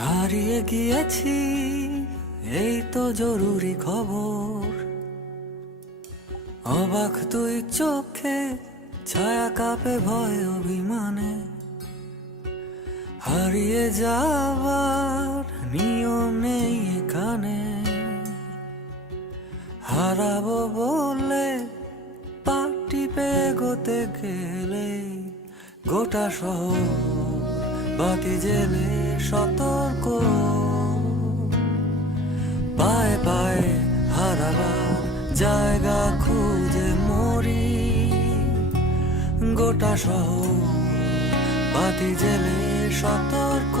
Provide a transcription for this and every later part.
হারিয়ে গিয়েছি, এই তো জরুরি খবর। অবাক তুই চোখে, ছায়া কাপে ভয় অভিমানে। হারিয়ে যাবার নিয়ম নেই এখানে। হারাবো বলে পাটি পেগোতে গেলে গোটা শহর বাতি জেলে সতর্ক। পায়ে পায়ে হারাবার জায়গা খুঁজে মরি। গোটা সহ বাতি জেলে সতর্ক।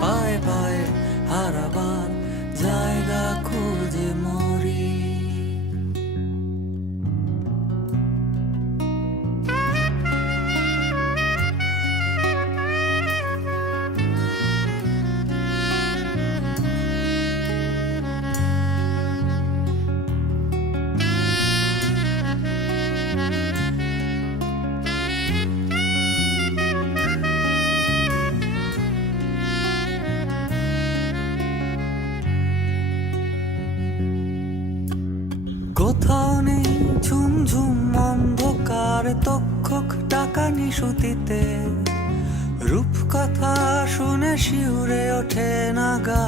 পায়ে পায়ে হারাবার টাকা নিশুতিতে রূপকথা শুনে শিউরে ওঠে না গা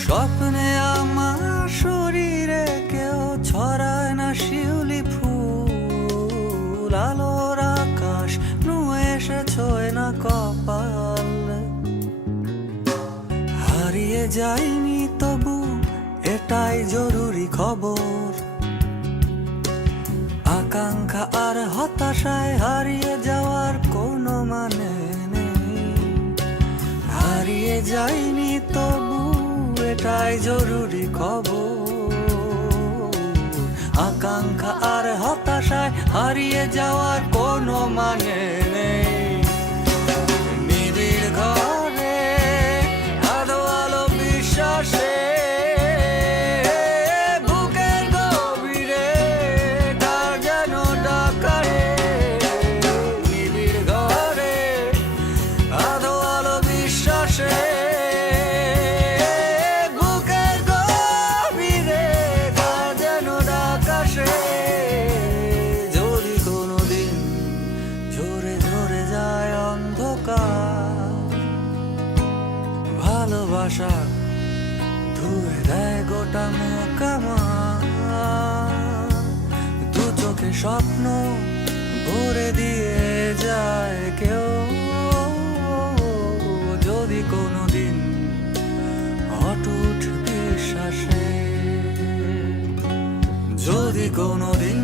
স্বপ্নে আমার শরীরে কেউ ছড়ায় না শিউলি ফুল, আলোর আকাশ নুয়ে এসে ছোয় না কপাল। হারিয়ে যাইনি তবু এটাই জরুরি খবর। আকাঙ্ক্ষা আর হতাশায় হারিয়ে যাওয়ার কোনো মানে নেই। হারিয়ে যাইনি তবু এটাই জরুরি খবর। আকাঙ্ক্ষা আর হতাশায় হারিয়ে যাওয়ার কোনো মানে ধুয়ে দেয় গোটা মোকামা দু চোখে স্বপ্ন ভরে দিয়ে যায় কেউ। যদি কোনো দিন অটুট বিশ্বাসে, যদি কোনো দিন